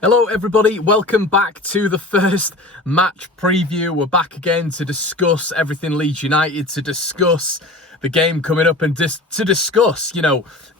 Hello everybody, welcome back to the first match preview. We're back again to discuss everything Leeds United, to discuss the game coming up and to discuss,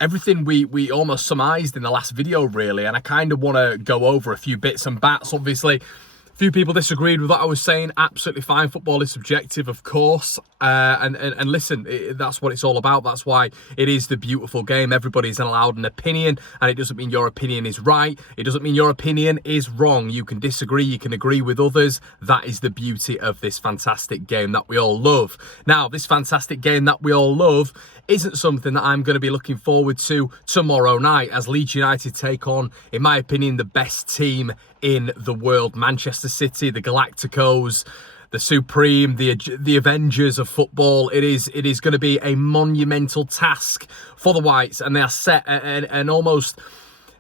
everything we almost surmised in the last video really. And I kind of want to go over a few bits and bats. Obviously, a few people disagreed with what I was saying. Absolutely fine. Football is subjective, of course. And listen, that's what it's all about. That's why it is the beautiful game. Everybody's allowed an opinion, and it doesn't mean your opinion is right. It doesn't mean your opinion is wrong. You can disagree. You can agree with others. That is the beauty of this fantastic game that we all love. Now, this fantastic game that we all love isn't something that I'm going to be looking forward to tomorrow night as Leeds United take on, in my opinion, the best team in the world. Manchester City, the Galacticos, the Supreme, the Avengers of football. It is going to be a monumental task for the Whites, and they are set an almost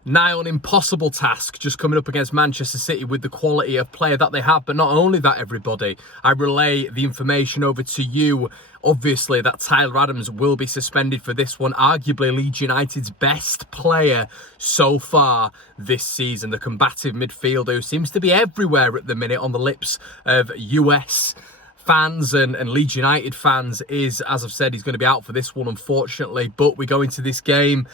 nigh on impossible task just coming up against Manchester City with the quality of player that they have. But not only that, everybody, I relay the information over to you, obviously, that Tyler Adams will be suspended for this one. Arguably Leeds United's best player so far this season. The combative midfielder who seems to be everywhere at the minute on the lips of US fans and Leeds United fans is, as I've said, he's going to be out for this one, unfortunately. But we go into this game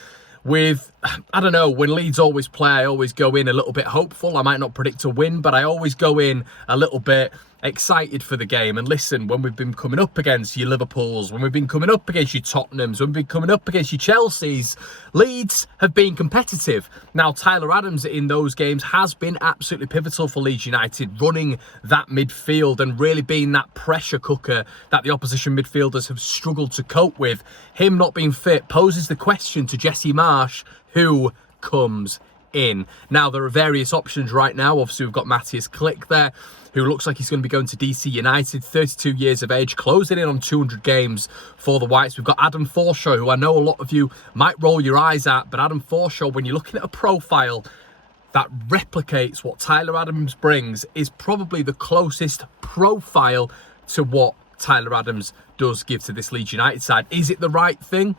with, I don't know, when Leeds always play, I always go in a little bit hopeful. I might not predict a win, but I always go in a little bit excited for the game. And listen, when we've been coming up against your Liverpools, when we've been coming up against your Tottenhams, when we've been coming up against your Chelseas, Leeds have been competitive. Now, Tyler Adams in those games has been absolutely pivotal for Leeds United, running that midfield and really being that pressure cooker that the opposition midfielders have struggled to cope with. Him not being fit poses the question to Jesse Marsch, who comes in. Now, there are various options right now. Obviously, we've got Matthias Klick there, who looks like he's going to be going to DC United, 32 years of age, closing in on 200 games for the Whites. We've got Adam Forshaw, who I know a lot of you might roll your eyes at, but Adam Forshaw, when you're looking at a profile that replicates what Tyler Adams brings, is probably the closest profile to what Tyler Adams does give to this Leeds United side. Is it the right thing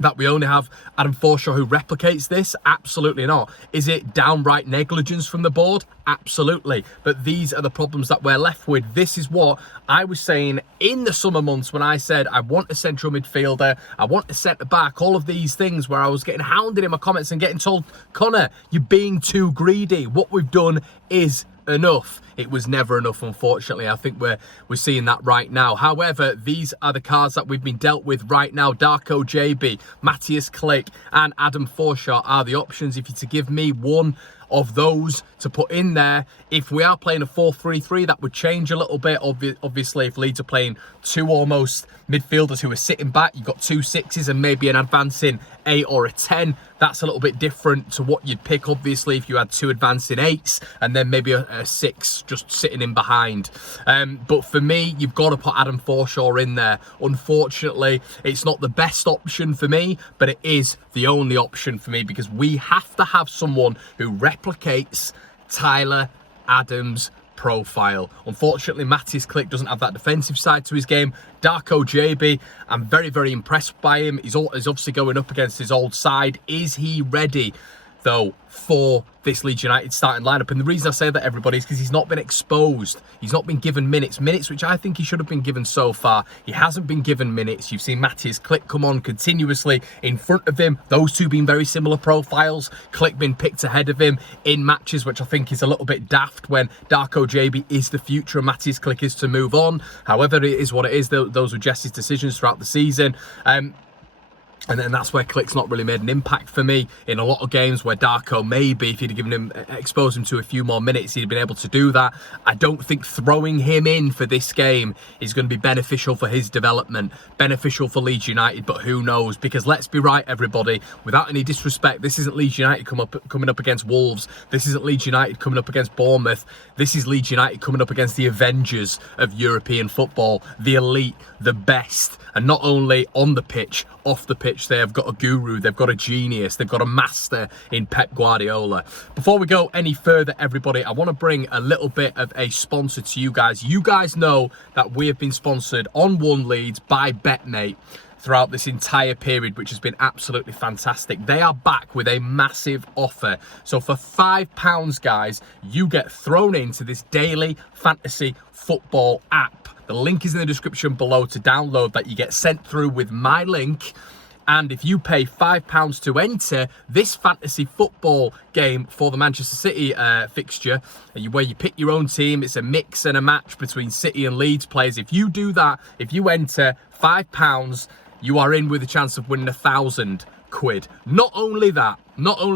that we only have Adam Forshaw who replicates this? Absolutely not. Is it downright negligence from the board? Absolutely. But these are the problems that we're left with. This is what I was saying in the summer months when I said I want a central midfielder, I want a centre back, all of these things where I was getting hounded in my comments and getting told, Connor, you're being too greedy. What we've done is enough. It was never enough, unfortunately. I think we're seeing that right now. However, these are the cards that we've been dealt with right now. Darko JB, Matthias Klick and Adam Forshaw are the options. If you're to give me one of those to put in there, if we are playing a 4-3-3, that would change a little bit. Obviously, if Leeds are playing two almost midfielders who are sitting back, you've got two sixes and maybe an advancing 8 or a 10. That's a little bit different to what you'd pick, obviously, if you had two advancing 8s and then maybe a 6 just sitting in behind. But for me, you've got to put Adam Forshaw in there. Unfortunately, it's not the best option for me, but it is the only option for me because we have to have someone who replicates Tyler Adams' profile. Unfortunately, Matthias Klick doesn't have that defensive side to his game. Darko JB, I'm very, very impressed by him. He's obviously going up against his old side. Is he ready, though, for this Leeds United starting lineup? And the reason I say that, everybody, is because he's not been exposed. He's not been given minutes, which I think he should have been given so far. He hasn't been given minutes. You've seen Matthias Klick come on continuously in front of him. Those two being very similar profiles. Klick been picked ahead of him in matches, which I think is a little bit daft when Darko JB is the future and Matthias Klick is to move on. However, it is what it is. Those were Jesse's decisions throughout the season. And then that's where Klick's not really made an impact for me in a lot of games where Darko, maybe if you'd have given him, exposed him to a few more minutes, he'd have been able to do that. I don't think throwing him in for this game is going to be beneficial for his development, beneficial for Leeds United, but who knows? Because let's be right, everybody, without any disrespect, this isn't Leeds United coming up against Wolves. This isn't Leeds United coming up against Bournemouth. This is Leeds United coming up against the Avengers of European football, the elite, the best. And not only on the pitch, off the pitch, they have got a guru, they've got a genius, they've got a master in Pep Guardiola. Before we go any further, everybody, I want to bring a little bit of a sponsor to you guys. You guys know that we have been sponsored on One Leeds by BETMATE. throughout this entire period, which has been absolutely fantastic. They are back with a massive offer. So for £5, guys, you get thrown into this daily fantasy football app. The link is in the description below to download that. You get sent through with my link. And if you pay £5 to enter this fantasy football game for the Manchester City fixture, where you pick your own team, it's a mix and a match between City and Leeds players. If you do that, if you enter £5, you are in with a chance of winning £1,000. Not only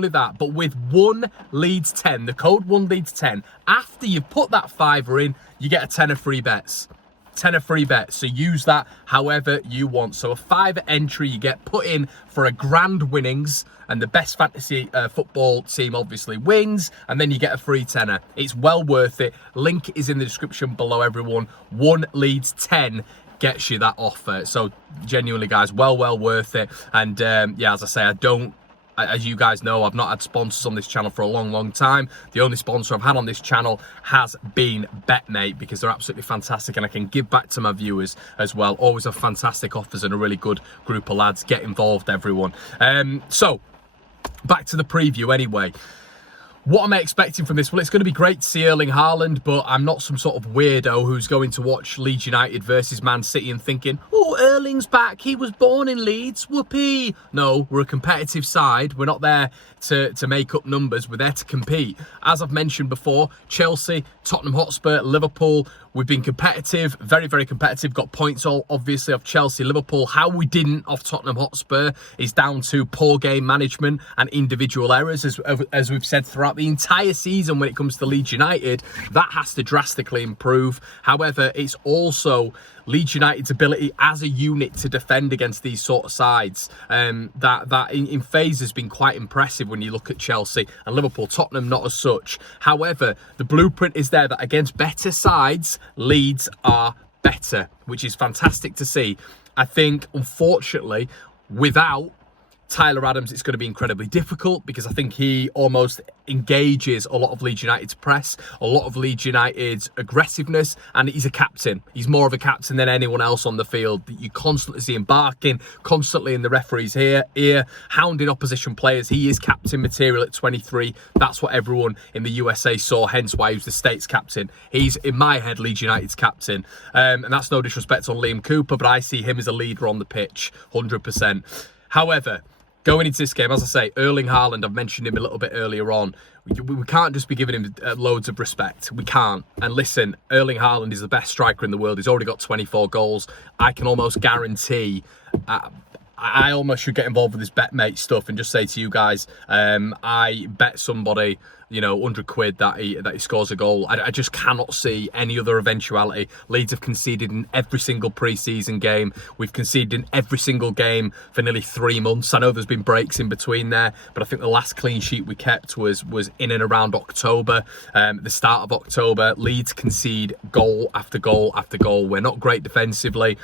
that, but with one Leeds 10, the code 1Leeds10, after you put that fiver in, you get a 10 of free bets. 10 of free bets, so use that however you want. So a £5 entry you get put in for a grand winnings, and the best fantasy football team obviously wins, and then you get a free tenner. It's well worth it. Link is in the description below, everyone. 1Leeds10 gets you that offer. So genuinely, guys, well worth it. And yeah, as I say, as you guys know, I've not had sponsors on this channel for a long time. The only sponsor I've had on this channel has been BETMATE, because they're absolutely fantastic and I can give back to my viewers as well. Always have fantastic offers and a really good group of lads. Get involved, everyone. So back to the preview anyway. What am I expecting from this? Well, it's going to be great to see Erling Haaland, but I'm not some sort of weirdo who's going to watch Leeds United versus Man City and thinking, oh, Erling's back. He was born in Leeds. Whoopee. No, we're a competitive side. We're not there to make up numbers. We're there to compete. As I've mentioned before, Chelsea, Tottenham Hotspur, Liverpool, we've been competitive, very competitive. Got points all obviously off Chelsea, Liverpool. How we didn't off Tottenham Hotspur is down to poor game management and individual errors, as we've said throughout the entire season. When it comes to Leeds United, that has to drastically improve. However, it's also Leeds United's ability as a unit to defend against these sort of sides that in phase has been quite impressive when you look at Chelsea and Liverpool. Tottenham not as such. However, the blueprint is there that against better sides, Leeds are better, which is fantastic to see. I think, unfortunately, without Tyler Adams, it's going to be incredibly difficult, because I think he almost engages a lot of Leeds United's press, a lot of Leeds United's aggressiveness, and he's a captain. He's more of a captain than anyone else on the field. You constantly see him barking, constantly in the referee's ear, hounding opposition players. He is captain material at 23. That's what everyone in the USA saw, hence why he was the States captain. He's, in my head, Leeds United's captain. And that's no disrespect on Liam Cooper, but I see him as a leader on the pitch, 100%. However, going into this game, as I say, Erling Haaland, I've mentioned him a little bit earlier on. We can't just be giving him loads of respect. We can't. And listen, Erling Haaland is the best striker in the world. He's already got 24 goals. I can almost guarantee... I almost should get involved with this BetMate stuff and just say to you guys, I bet somebody, you know, £100 that he scores a goal. I just cannot see any other eventuality. Leeds have conceded in every single pre-season game. We've conceded in every single game for nearly 3 months. I know there's been breaks in between there, but I think the last clean sheet we kept was in and around October, the start of October. Leeds concede goal after goal after goal. We're not great defensively.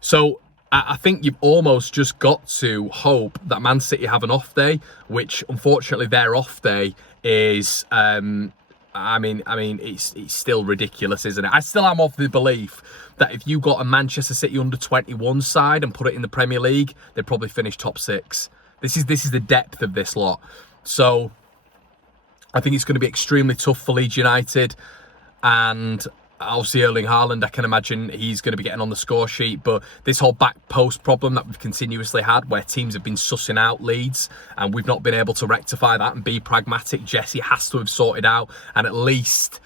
So I think you've almost just got to hope that Man City have an off day, which unfortunately their off day is, I mean, it's still ridiculous, isn't it? I still am of the belief that if you got a Manchester City under-21 side and put it in the Premier League, they'd probably finish top 6. This is the depth of this lot. So I think it's going to be extremely tough for Leeds United, and obviously Erling Haaland, I can imagine he's going to be getting on the score sheet. But this whole back post problem that we've continuously had, where teams have been sussing out Leeds and we've not been able to rectify that and be pragmatic, Jesse has to have sorted out and at least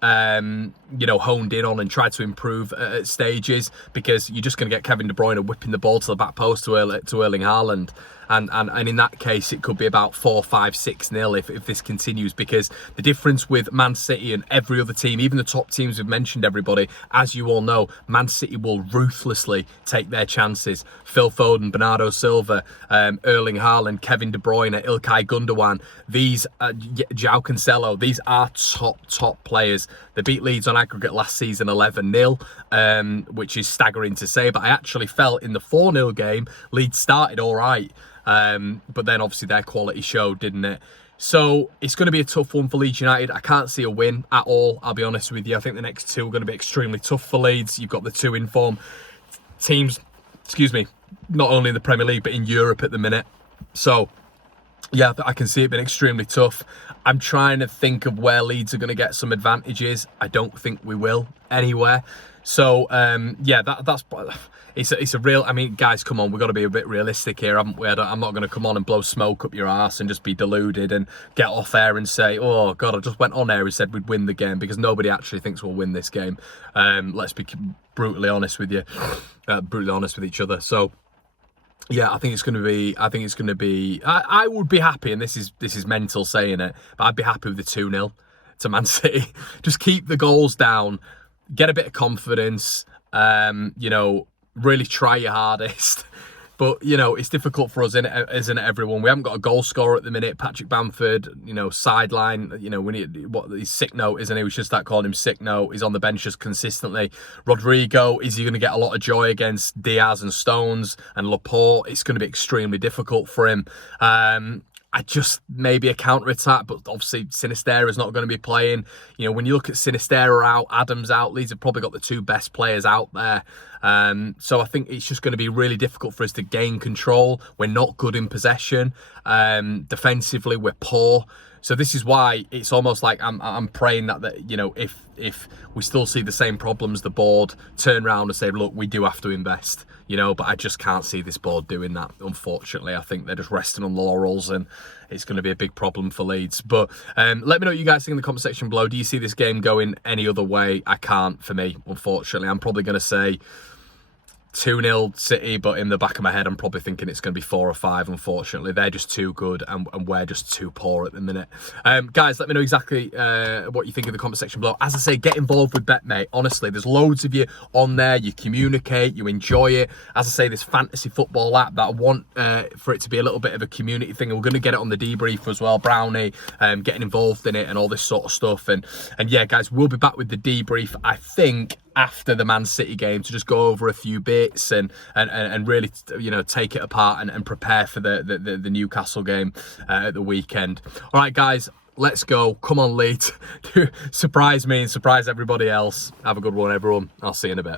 you know, honed in on and tried to improve at stages, because you're just going to get Kevin De Bruyne whipping the ball to the back post to Erling Haaland. And in that case, it could be about 4-5, 6-0 if this continues, because the difference with Man City and every other team, even the top teams we've mentioned, everybody, as you all know, Man City will ruthlessly take their chances. Phil Foden, Bernardo Silva, Erling Haaland, Kevin De Bruyne, Ilkay Gundogan, these, João Cancelo, these are top players. They beat Leeds on aggregate last season 11-0, which is staggering to say, but I actually felt in the 4-0 game, Leeds started all right. But then obviously their quality showed, didn't it? So it's going to be a tough one for Leeds United. I can't see a win at all, I'll be honest with you. I think the next two are going to be extremely tough for Leeds. You've got the two in-form teams excuse me, not only in the Premier League, but in Europe at the minute. So, yeah, I can see it being extremely tough. I'm trying to think of where Leeds are going to get some advantages. I don't think we will anywhere. So, yeah, that's it's a real. I mean, guys, come on, we've got to be a bit realistic here, haven't we? I'm not going to come on and blow smoke up your arse and just be deluded and get off air and say, oh God, I just went on air and said we'd win the game, because nobody actually thinks we'll win this game. Let's be brutally honest with you, brutally honest with each other. So, yeah, I think it's going to be. I would be happy, and this is mental saying it, but I'd be happy with the 2-0 to Man City. Just keep the goals down, get a bit of confidence. You know, really try your hardest. But, you know, it's difficult for us, isn't it, everyone? We haven't got a goal scorer at the minute. Patrick Bamford, you know, sideline, you know, we need, what, he's sick note, isn't he? We should start calling him sick note. He's on the bench just consistently. Rodrigo, is he going to get a lot of joy against Diaz and Stones and Laporte? It's going to be extremely difficult for him. I just maybe a counter-attack, but obviously Sinistera's not going to be playing. You know, when you look at Sinistera out, Adams out, Leeds have probably got the two best players out there. So I think it's just going to be really difficult for us to gain control. We're not good in possession. Defensively, we're poor. So this is why it's almost like I'm praying that you know, if we still see the same problems, the board turn around and say, look, we do have to invest, you know, but I just can't see this board doing that, unfortunately. I think they're just resting on laurels, and it's going to be a big problem for Leeds. But let me know what you guys think in the comment section below. Do you see this game going any other way? I can't, for me, unfortunately. I'm probably going to say 2-0 City, but in the back of my head, I'm probably thinking it's going to be 4 or 5, unfortunately. They're just too good, and we're just too poor at the minute. Guys, let me know exactly what you think in the comment section below. As I say, get involved with BetMate. Honestly, there's loads of you on there. You communicate, you enjoy it. As I say, this fantasy football app that I want for it to be a little bit of a community thing. We're going to get it on the debrief as well, Brownie, getting involved in it and all this sort of stuff. And yeah, guys, we'll be back with the debrief, I think, after the Man City game, to just go over a few bits and really, you know, take it apart and prepare for the Newcastle game at the weekend. All right, guys, let's go. Come on, Leeds. Surprise me and surprise everybody else. Have a good one, everyone. I'll see you in a bit.